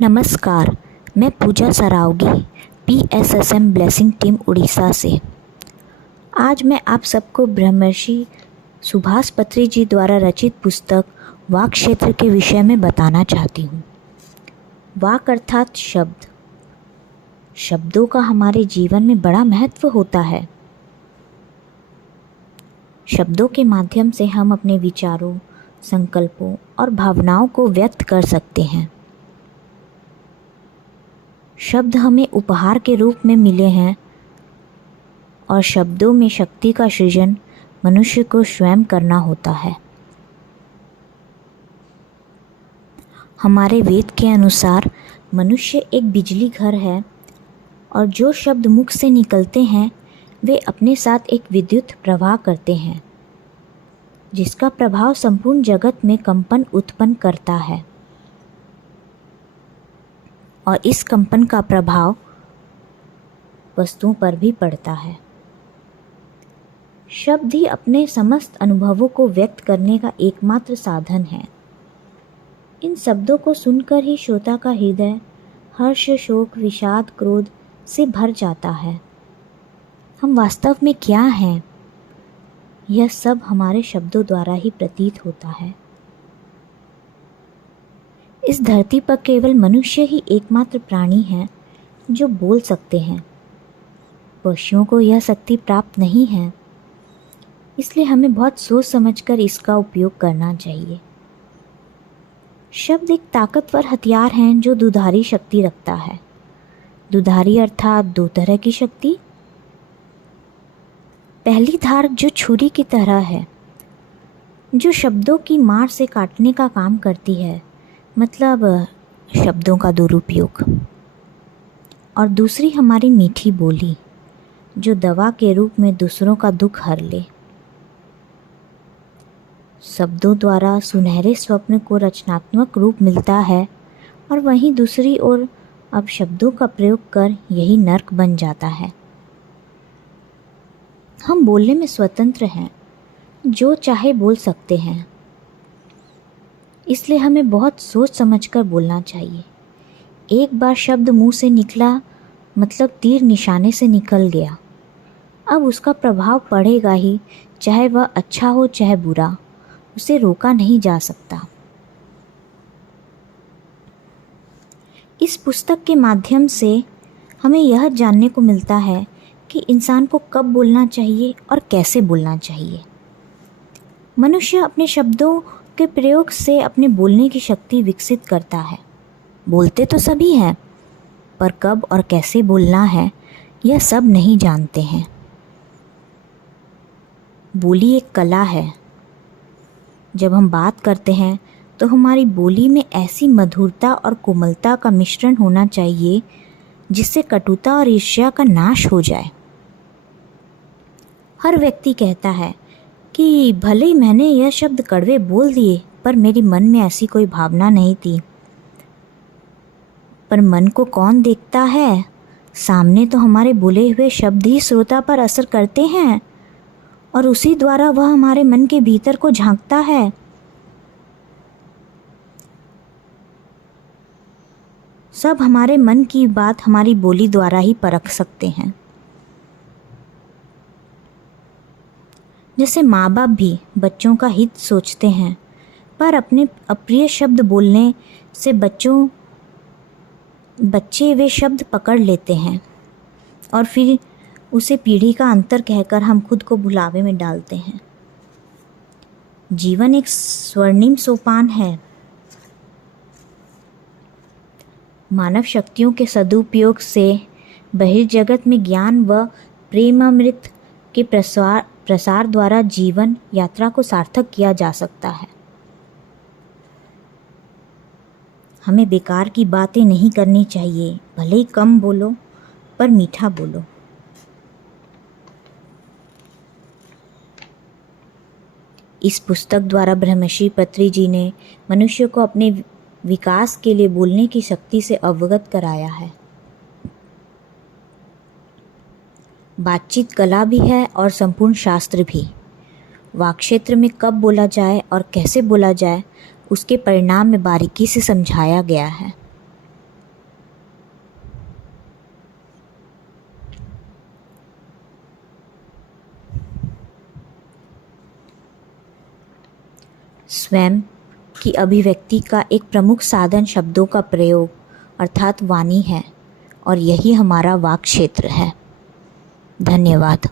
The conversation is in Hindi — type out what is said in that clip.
नमस्कार, मैं Pooja Saraogi PSSM blessing team Orissa से। आज मैं आप सबको ब्रह्मर्षि सुभाष पत्री जी द्वारा रचित पुस्तक वाक क्षेत्र के विषय में बताना चाहती हूँ। वाक अर्थात शब्द। शब्दों का हमारे जीवन में बड़ा महत्व होता है। शब्दों के माध्यम से हम अपने विचारों, संकल्पों और भावनाओं को व्यक्त कर सकते हैं। शब्द हमें उपहार के रूप में मिले हैं और शब्दों में शक्ति का सृजन मनुष्य को स्वयं करना होता है। हमारे वेद के अनुसार मनुष्य एक बिजली घर है और जो शब्द मुख से निकलते हैं वे अपने साथ एक विद्युत प्रवाह करते हैं, जिसका प्रभाव संपूर्ण जगत में कंपन उत्पन्न करता है और इस कंपन का प्रभाव वस्तुओं पर भी पड़ता है। शब्द ही अपने समस्त अनुभवों को व्यक्त करने का एकमात्र साधन है। इन शब्दों को सुनकर ही श्रोता का हृदय हर्ष, शोक, विषाद, क्रोध से भर जाता है। हम वास्तव में क्या हैं, यह सब हमारे शब्दों द्वारा ही प्रतीत होता है। इस धरती पर केवल मनुष्य ही एकमात्र प्राणी है जो बोल सकते हैं। पशुओं को यह शक्ति प्राप्त नहीं है, इसलिए हमें बहुत सोच समझकर इसका उपयोग करना चाहिए। शब्द एक ताकतवर हथियार है जो दुधारी शक्ति रखता है। दुधारी अर्थात दो तरह की शक्ति। पहली धार जो छुरी की तरह है, जो शब्दों की मार से काटने का काम करती है, मतलब शब्दों का दुरुपयोग। और दूसरी हमारी मीठी बोली, जो दवा के रूप में दूसरों का दुख हर ले। शब्दों द्वारा सुनहरे स्वप्न को रचनात्मक रूप मिलता है और वहीं दूसरी ओर अब शब्दों का प्रयोग कर यही नर्क बन जाता है। हम बोलने में स्वतंत्र हैं, जो चाहे बोल सकते हैं, इसलिए हमें बहुत सोच समझकर बोलना चाहिए। एक बार शब्द मुंह से निकला मतलब तीर निशाने से निकल गया। अब उसका प्रभाव पड़ेगा ही, चाहे वह अच्छा हो चाहे बुरा, उसे रोका नहीं जा सकता। इस पुस्तक के माध्यम से हमें यह जानने को मिलता है कि इंसान को कब बोलना चाहिए और कैसे बोलना चाहिए। मनुष्य अपने शब्दों के प्रयोग से अपने बोलने की शक्ति विकसित करता है। बोलते तो सभी हैं, पर कब और कैसे बोलना है यह सब नहीं जानते हैं। बोली एक कला है। जब हम बात करते हैं तो हमारी बोली में ऐसी मधुरता और कोमलता का मिश्रण होना चाहिए जिससे कटुता और ईर्ष्या का नाश हो जाए। हर व्यक्ति कहता है कि भले ही मैंने यह शब्द कड़वे बोल दिए, पर मेरी मन में ऐसी कोई भावना नहीं थी। पर मन को कौन देखता है? सामने तो हमारे बोले हुए शब्द ही श्रोता पर असर करते हैं और उसी द्वारा वह हमारे मन के भीतर को झांकता है। सब हमारे मन की बात हमारी बोली द्वारा ही परख सकते हैं। जैसे माँ बाप भी बच्चों का हित सोचते हैं, पर अपने अप्रिय शब्द बोलने से बच्चे वे शब्द पकड़ लेते हैं और फिर उसे पीढ़ी का अंतर कहकर हम खुद को भुलावे में डालते हैं। जीवन एक स्वर्णिम सोपान है। मानव शक्तियों के सदुपयोग से बहिर्जगत में ज्ञान व प्रेमामृत के प्रसार द्वारा जीवन यात्रा को सार्थक किया जा सकता है। हमें बेकार की बातें नहीं करनी चाहिए। भले ही कम बोलो, पर मीठा बोलो। इस पुस्तक द्वारा ब्रह्मर्षि पत्री जी ने मनुष्य को अपने विकास के लिए बोलने की शक्ति से अवगत कराया है। बातचीत कला भी है और संपूर्ण शास्त्र भी। वाक क्षेत्र में कब बोला जाए और कैसे बोला जाए, उसके परिणाम में बारीकी से समझाया गया है। स्वयं की अभिव्यक्ति का एक प्रमुख साधन शब्दों का प्रयोग अर्थात वाणी है और यही हमारा वाक क्षेत्र है। धन्यवाद।